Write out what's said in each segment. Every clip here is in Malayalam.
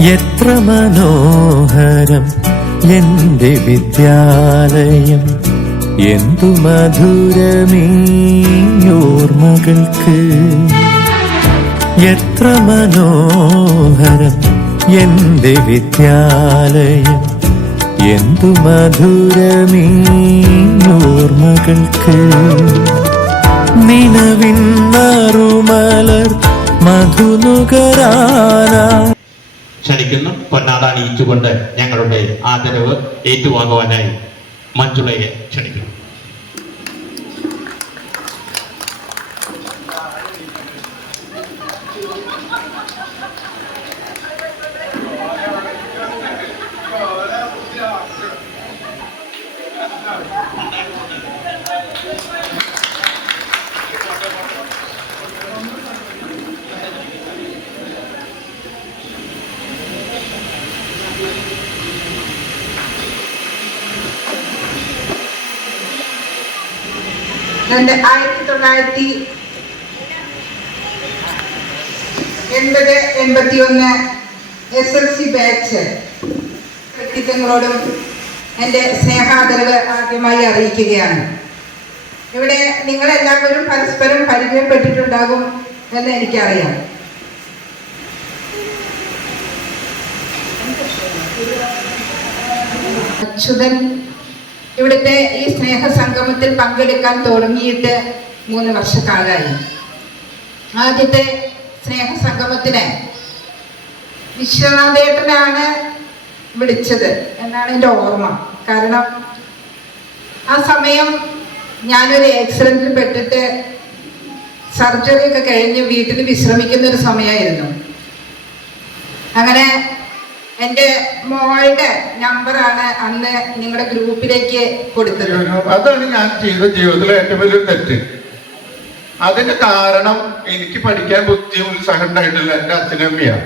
എത്ര മനോഹരം എന്റെ വിദ്യാലയം. എന്തു മധുരമീ ഓർമ്മകൾക്ക് എത്ര മനോഹരം എന്റെ വിദ്യാലയം. എന്തു മധുരമീ ഓർമ്മകൾക്ക് നിലവിൻ മറുമലർ മധുനുകരാനാ ക്ഷണിക്കുന്നു പൊന്നാടാണിയിച്ചുകൊണ്ട് ഞങ്ങളുടെ ആദരവ് ഏറ്റുവാങ്ങുവാനായി മഞ്ജുളയെ ക്ഷണിക്കുന്നു. രണ്ട് ആയിരത്തി തൊള്ളായിരത്തി എൺപത് എൺപത്തി ഒന്ന് എസ് എൽ സി ബാച്ച് വ്യക്തിത്വങ്ങളോടും എന്റെ സ്നേഹാദരവ് ആദ്യമായി അറിയിക്കുകയാണ്. ഇവിടെ നിങ്ങളെല്ലാവരും പരസ്പരം പരിചയപ്പെട്ടിട്ടുണ്ടാകും എന്ന് എനിക്കറിയാം. അച്യുതൻ ഇവിടുത്തെ ഈ സ്നേഹ സംഗമത്തിൽ പങ്കെടുക്കാൻ തുടങ്ങിയിട്ട് മൂന്ന് വർഷക്കാലായി ആദ്യത്തെ സ്നേഹ സംഗമത്തിന് വിശ്വനാഥേട്ടനാണ് വിളിച്ചത് എന്നാണ് എന്റെ ഓർമ്മ. കാരണം ആ സമയം ഞാനൊരു ആക്സിഡന്റിൽ പെട്ടിട്ട് സർജറി ഒക്കെ കഴിഞ്ഞ് വീട്ടിൽ വിശ്രമിക്കുന്ന ഒരു സമയമായിരുന്നു. അങ്ങനെ എന്റെ മോളുടെ നമ്പറാണ് അന്ന് നിങ്ങളുടെ ഗ്രൂപ്പിലേക്ക് കൊടുത്തത്. അതാണ് ഞാൻ ചെയ്ത ജീവിതത്തിലെ ഏറ്റവും വലിയ തെറ്റ്. അതിന് കാരണം എനിക്ക് പഠിക്കാൻ ബുദ്ധി ഉത്സാഹം ഉണ്ടായിട്ടില്ല എന്റെ അച്ഛനമ്മയാണ്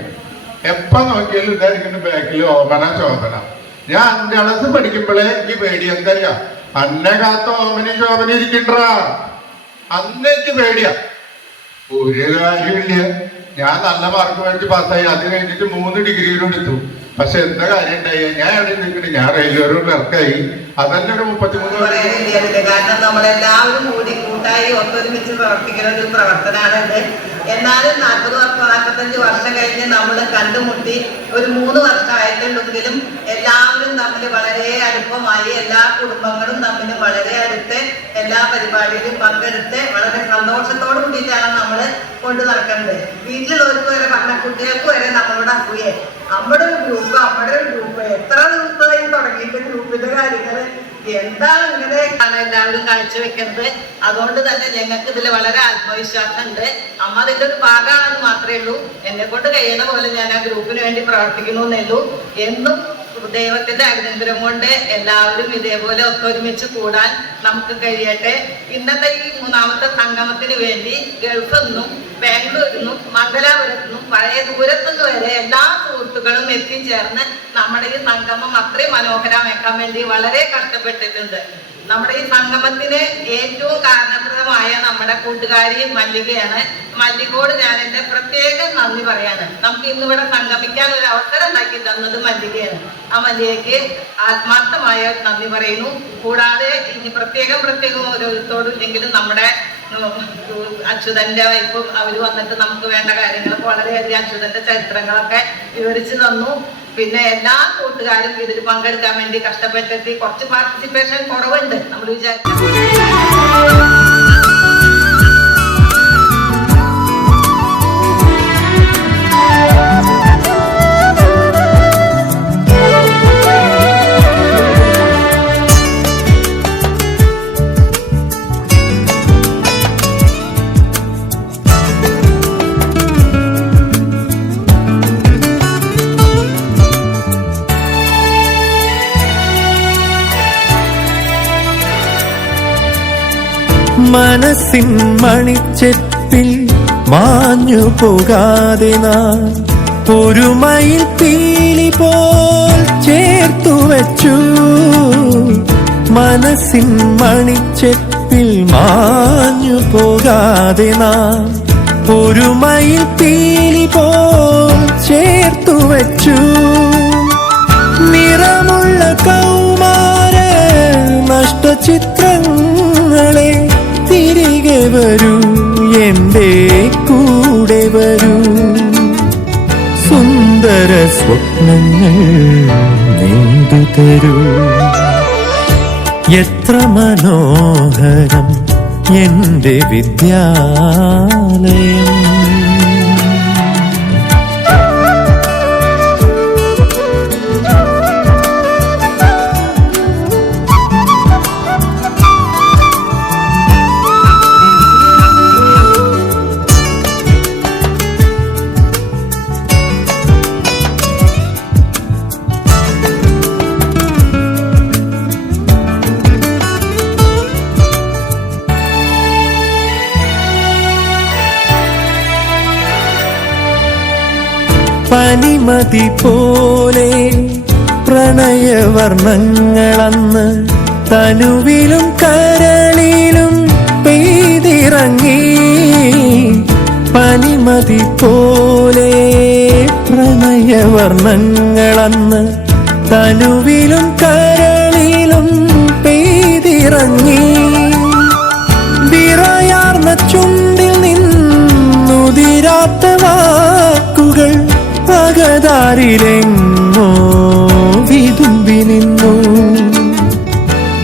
എപ്പ നോക്കിയാലും ഇതായിരിക്കും ബാക്കിൽ ഓമന ശോഭന. ഞാൻ അഞ്ചാം ക്ലാസ് പഠിക്കുമ്പോഴേ എനിക്ക് പേടി എന്തറിയാ? അന്നെ കാത്ത ഓമന ശോഭന ഇരിക്കണ്ടാ. അന്ന് എനിക്ക് പേടിയാ. ഒരു കാര്യമില്ല ഞാൻ നല്ല മാർക്ക് മേടിച്ച് പാസ്സായി അത് കഴിഞ്ഞിട്ട് മൂന്ന് ഡിഗ്രിയിലും എടുത്തു. പക്ഷെ എന്താ കാര്യം ഉണ്ടായി? ഞാൻ എവിടെ നിൽക്കണേ ഞാൻ റെയിൽവേ വർക്കായി. അതല്ല ഒരു മുപ്പത്തിമൂന്ന് കാരണം നമ്മളെല്ലാവരും കൂടി കൂട്ടായി ഒത്തൊരുമിച്ച് പ്രവർത്തിക്കുന്ന ഒരു പ്രവർത്തനമാണ് എന്നാലും നാൽപ്പത് വർഷം നാൽപ്പത്തഞ്ച് വർഷം കഴിഞ്ഞ് നമ്മൾ കണ്ടുമുട്ടി ഒരു മൂന്ന് വർഷമായിട്ടുണ്ടെങ്കിലും എല്ലാവരും തമ്മിൽ വളരെ അടുപ്പമായി എല്ലാ കുടുംബങ്ങളും തമ്മിൽ വളരെ അടുത്ത് എല്ലാ പരിപാടിയിലും പങ്കെടുത്ത് വളരെ സന്തോഷത്തോടു കൂടിയിട്ടാണ് നമ്മൾ കൊണ്ടു നടക്കുന്നത്. വീട്ടിലുള്ളവർക്ക് വരെ പറഞ്ഞ കുട്ടികൾക്ക് വരെ നമ്മളോട് അസൂയ. നമ്മുടെ ഒരു ഗ്രൂപ്പ് നമ്മുടെ ഒരു ഗ്രൂപ്പ്. എത്ര ദിവസമായി തുടങ്ങിയിട്ട് ഗ്രൂപ്പിന്റെ കാര്യങ്ങൾ? എന്താണ് ഇങ്ങനെ എല്ലാവരും കാഴ്ചവെക്കുന്നത് അതുകൊണ്ട് തന്നെ ഞങ്ങൾക്ക് ഇതിൽ വളരെ ആത്മവിശ്വാസം ഉണ്ട് അമ്മ അതിന്റെ ഒരു ഭാഗമാണെന്ന് മാത്രമേ ഉള്ളൂ. എന്നെ കൊണ്ട് കഴിയുന്ന പോലെ ഞാൻ ആ ഗ്രൂപ്പിന് വേണ്ടി പ്രവർത്തിക്കുന്നു എന്നേ ഉള്ളൂ. എന്നും ദൈവത്തിന്റെ അനുഗ്രഹം കൊണ്ട് എല്ലാവരും ഇതേപോലെ ഒത്തൊരുമിച്ച് കൂടാൻ നമുക്ക് കഴിയട്ടെ. ഇന്നത്തെ ഈ മൂന്നാമത്തെ സംഗമത്തിന് വേണ്ടി ഗൾഫിൽ നിന്നും ബാംഗ്ലൂരിൽ നിന്നും മംഗലാപുരത്തു നിന്നും പഴയ ദൂരത്തുനിന്ന് വരെ എല്ലാ സുഹൃത്തുക്കളും എത്തിച്ചേർന്ന് നമ്മുടെ ഈ സംഗമം അത്രയും മനോഹരമാക്കാൻ വേണ്ടി വളരെ കഷ്ടപ്പെട്ടിട്ടുണ്ട്. നമ്മുടെ ഈ സംഗമത്തിന് ഏറ്റവും കാരണപ്രദമായ നമ്മുടെ കൂട്ടുകാരി മല്ലികയാണ്. മല്ലികോട് ഞാൻ എന്റെ പ്രത്യേകം നന്ദി പറയാണ്. നമുക്ക് ഇന്നിവിടെ സംഗമിക്കാൻ ഒരു അവസരം ഉണ്ടാക്കി തന്നത് മല്ലികയാണ്. ആ മല്ലികയ്ക്ക് ആത്മാർത്ഥമായ നന്ദി പറയുന്നു. കൂടാതെ ഇനി പ്രത്യേകം പ്രത്യേകം ഓരോരുത്തോടും ഇല്ലെങ്കിലും നമ്മുടെ അച്യുതന്റെ വൈഫും അവർ വന്നിട്ട് നമുക്ക് വേണ്ട കാര്യങ്ങൾ വളരെയധികം അച്യുതന്റെ ചരിത്രങ്ങളൊക്കെ വിവരിച്ചു തന്നു. പിന്നെ എല്ലാ കൂട്ടുകാരും ഇതിൽ പങ്കെടുക്കാൻ വേണ്ടി കഷ്ടപ്പെട്ടെത്തി. കുറച്ച് പാർട്ടിസിപ്പേഷൻ കുറവുണ്ട് നമ്മൾ വിചാരിച്ചു മനസ്സിൻ മണിച്ചെപ്പിൽ മാഞ്ഞു പോകാതെ നാം പീലി പോൽ ചേർത്തു വെച്ചു. മനസ്സിൻ മണിച്ചെപ്പിൽ മാഞ്ഞു പോകാതെ നാം പീലി പോൽ തരൂ. എത്ര മനോഹരം എന്റെ വിദ്യാലയം. പനിമതി പോലെ പ്രണയവർണങ്ങളന്ന് തനുവിലും കരളിലും പെയ്തിറങ്ങി പനിമതി പോലെ പ്രണയവർണങ്ങളന്ന് തനുവിലും കരളിലും പെയ്തിറങ്ങി അകതാരിലെങ്ങോ വിതുമ്പി നിന്നു.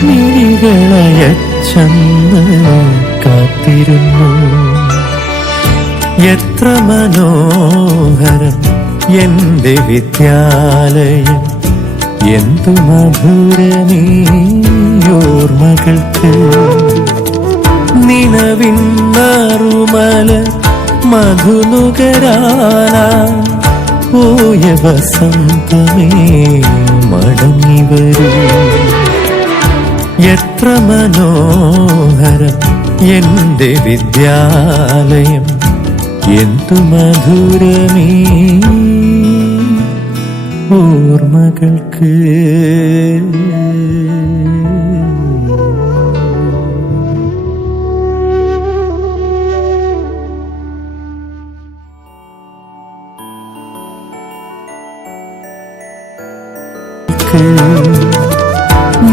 മിഴികളയച്ചന്ന് കാത്തിരുന്നു. എത്ര മനോഹരം എന്റെ വിദ്യാലയം. എന്തു മധുരമീ ഓർമ്മകൾക്ക് നിലവിൻ മറുമല മധുനുകരാന പോയ വസന്തമേ മടങ്ങി വരൂ. എത്ര മനോഹരം എന്റെ വിദ്യാലയം എന്തു മധുരമേ. ഓർമ്മകൾക്ക്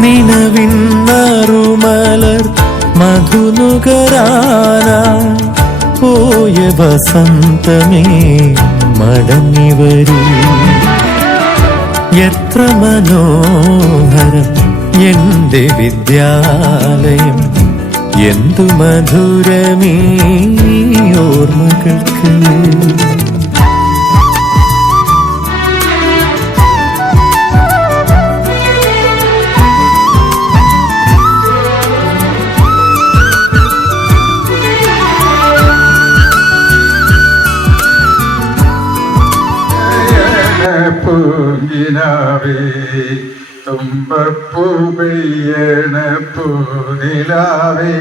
നിലവിൻ നറുമലർ മധുനുകരാന പോയ വസന്തമേ മടങ്ങി വരൂ. എത്ര മനോഹരം എന്റെ വിദ്യാലയം എന്തു മധുരമീ ഓർമ്മകൾക്ക്. പൂങ്കിനാവേ തുമ്പപ്പൂ പൂനിലാവേ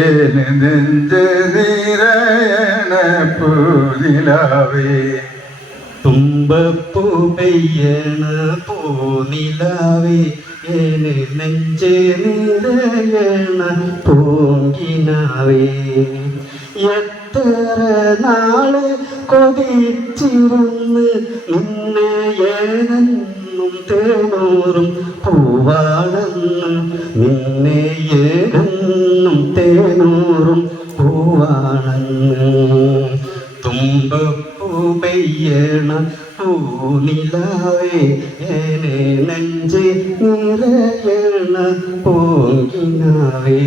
ഏന് നെഞ്ച് നിറയണ പൂനിലാവേ തുമ്പപ്പൂ പെയ്യണ പൂനിലാവേ ഏന് നെഞ്ച് നിറയണ പൂങ്കിനാവേ എത്ര നാൾ കൊതിച്ചിരുന്ന് നിന്നെ ഏനെന്നും തേനൂറും പൂവാണെന്ന് നിന്നെ ഏതെന്നും തേനൂറും പൂവാണെന്ന്. തുമ്പപ്പൂ പെയ്യണ പൂനിലാവേ നെഞ്ച് നിറയണ പൂങ്കിനാവേ.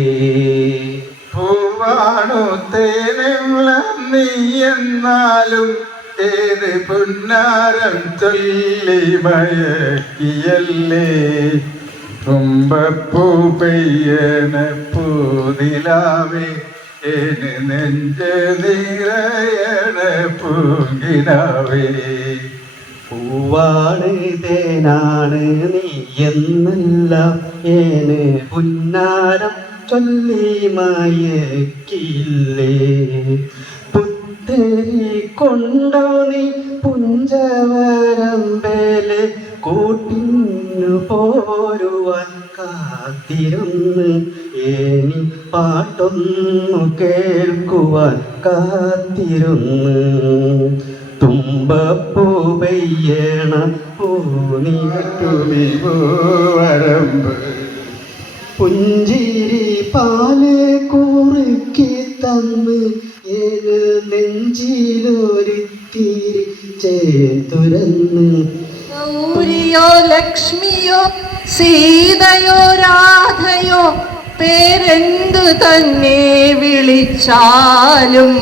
പൂവാണോ തേനുള്ള നീ എന്നാലും ഏത് പുന്നാരം ചൊല്ലി മയക്കിയല്ലേ? തുമ്പപ്പൂ പെയ്യന പൂതിലാവേ ഏന് നെഞ്ച് നിറയണ പൂങ്കിനാവേ പൂവാണ് തേനാണ് നീ എന്നല്ല ഏന് പുന്നാരം ചൊല്ലി മയക്കില്ലേ പുത്തരി കൊണ്ടോ നീ പുഞ്ചവരമ്പേൽ കൂട്ടിന്നു പോരുവാൻ കാത്തിരുന്ന്. ഏനി പാട്ടൊന്നു കേൾക്കുവാൻ കാത്തിരുന്ന്. തുമ്പപ്പൂ പെയ്യണ പൂനിട്ടുമി വരമ്പ് പുഞ്ചിരി പാൽ കുറുക്കി തന്ന് ഏഴ് നെഞ്ചിലൊരുത്തിരി ചേതുരന്ന് ഗൗരിയോ ലക്ഷ്മിയോ സീതയോ രാധയോ പേരെന്തു തന്നെ വിളിച്ചാലും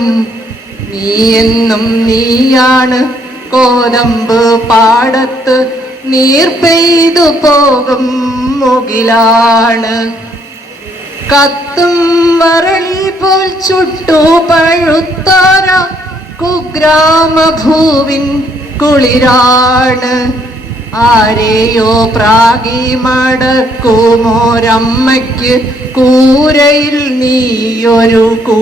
നീ എന്നും നീയാണ് കോതമ്പ് പാടത്ത്. നീർ പെയ്തു പോകും മുകിലാണ്. കത്തും വരളി പോൽ ചുട്ടു പഴുത്തോര കുഗ്രാമഭൂവിൻ കുളിരാണ്. ആരെയോ പ്രാഗി മടക്കുമോരമ്മയ്ക്ക് കൂരയിൽ നീയൊരു കൂ